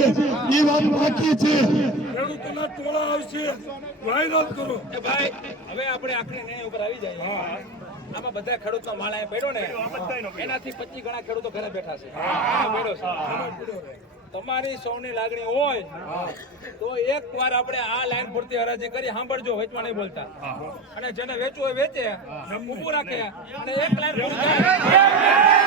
છે એ વાત બાકી છે. ખેડૂતોના ટોળા આવશે, વાયરલ કરો. ભાઈ હવે આપણે આખરી ન્યાય ઉપર આવી જાય. આમાં બધા ખેડૂતનો માળ અહીંયા પડ્યો ને, એનાથી 25 ગણા ખેડૂતો ઘરે બેઠા છે. તમારી સૌની લાગણી હોય તો એક વાર આપણે આ લાઈન પૂરતી હરાજી કરી સાંભળજો, વેચવા નહીં બોલતા. અને જેને વેચવું હોય વેચે, ઊભું રાખે અને એક લાઈન પૂરી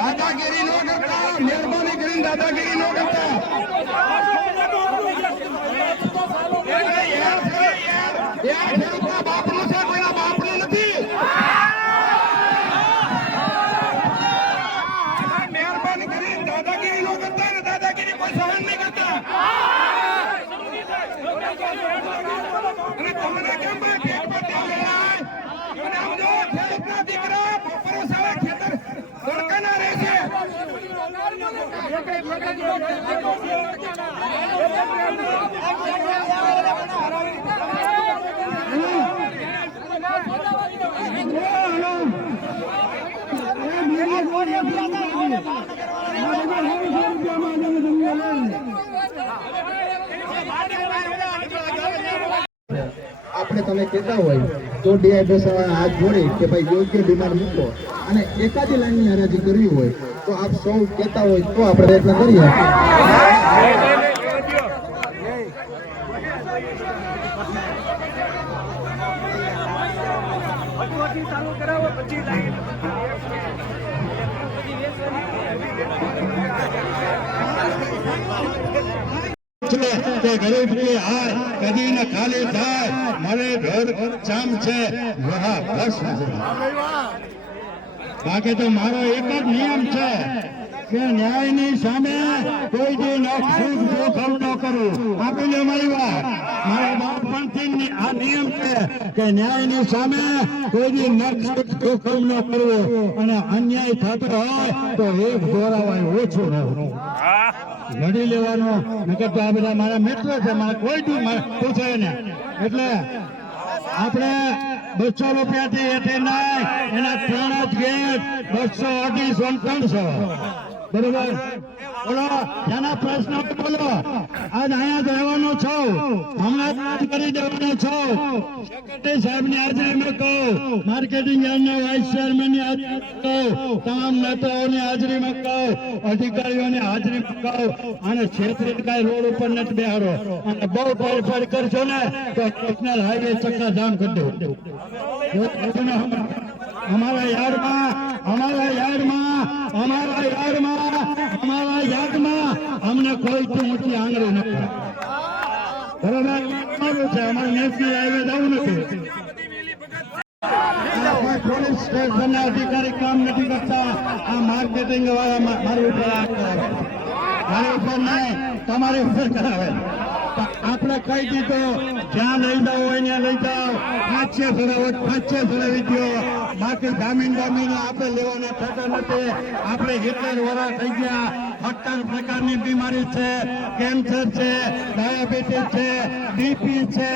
દાદાગીરી નો કરતા, મહેરબાની કરીને દાદાગીરી નો કરતા. બાપનું છે, કોઈના બાપનું નથી. મહેરબાની કરીને દાદાગીરી નો કરતા ને દાદાગીરી કોઈ સહન નહીં કરતા. અને તમને કેમ ભાઈ પેટ પર તેલ લેવાય? અને આમ જો ખેડૂતના દીકરા બપોરે સાડા ખેતર તડકાના રહે છે. આપણે તમે કહેતા હોય તો ડીઆઈડ્રેશન હાથ જોડી કે ભાઈ યોગ્ય બીમાર મૂકો અને એકાદી લાઈનની હરાજી કરવી હોય તો આપ સૌ કહેતા હોય તો આપણે પ્રયત્ન કરીએ. ગરીબ ની હાર કદી ને ખાલી થાય, મારે ઘર જામ છે. બાકી તો મારો એક જ નિયમ છે કે ન્યાયની સામે કોઈ દી જોખમ ન કરવું. આપી લે મારી વાત. મારા બાળપણથી આ નિયમ છે કે ન્યાયની સામે કોઈ દી જોખમ ન કરવું. અને અન્યાય થતો હોય તો એક દોરાવાય ઓછું રહેવું, લડી લેવાનો. નકર તો આ બધા મારા મિત્ર છે, મારે કોઈ પૂછે ને. એટલે આપણે 200 રૂપિયાથી એથી નહીં, એના 3 જ ગેટ 200, 250, 300. બરોબર બોલો જેના પ્રશ્ન હોય બોલો આજ અહીંયા જ રહેવાનો છો હમણાં જ કરી દેવાનો છો સેક્રેટરી સાહેબની હાજરીમાં કહો માર્કેટિંગ યાર્ડના વાઇસ ચેરમેનની હાજરીમાં કહો તમામ નેતાઓની હાજરીમાં કહો અધિકારીઓની હાજરીમાં કહો અને ક્ષેત્રે કાંઈ રોડ ઉપર નથી બેહાડો અને બહુ ફેરફાર કરશો ને તો નેશનલ હાઈવે ચક્કાજામ કરી દો અમારા યાર્ડમાં અમને કોઈ ઊંચી આંગળી નથી બરોબર અમારું છે અમારે નેશનલ હાઈવે જવું નથી પોલીસ સ્ટેશન અધિકારી કામ નથી કરતા આ માર્કેટિંગ વાળા મારી ઉપર મારી ઉપર નહીં તમારી ઉપર કરાવે આપણે કહી દીધો જ્યાં લઈ જાઓ હોય ત્યાં લઈ જાઓ 500 ચડાવી દો બાકી જામીન આપણે લેવાના થતા નથી આપણે 70 વર્ષ થઈ ગયા 70 પ્રકારની બીમારી છે કેન્સર છે ડાયાબિટીસ છે બીપી છે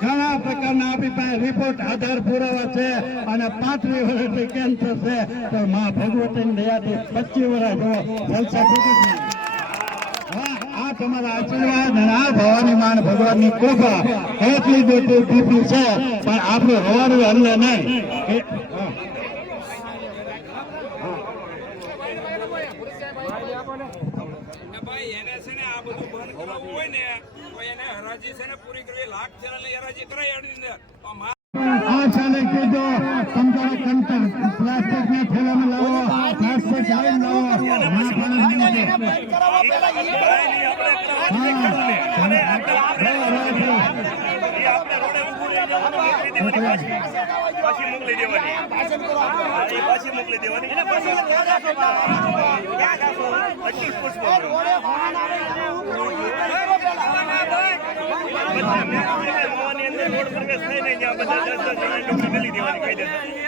ઘણા પ્રકારના આપણી પાસે રિપોર્ટ આધાર પુરાવા છે અને 35 વર્ષથી કેન્સર છે તો મા ભગવતીની દયાથી 25 વર્ષ જો જલસા તૂટી આ તમારા આશીર્વાદ અને આ ભવાની માન ભગવાનની કૃપા એટલી મોટી બીપી છે પણ આપણે હોવાનું હલ્લે નહીં ભાઈ એને છે ને આ બધું બંધ કરાવવું હોય ને તો એને હરાજી છે ને પૂરી કરવી લાખ ચેનલની હરાજી કરાય એની અંદર આ સાલે કીધો તમારે કંટાળ પ્લાસ્ટિક ના થેલામાં લાવો પ્લાસ્ટિક આવીને લાવો પાછી મોકલી દેવાની પાછી મોકલી દેવાની રોડ પ્રવેશ થાય ને ત્યાં બધા 10 જણા ડોક્ટર મેલી દેવાની કાયદેસર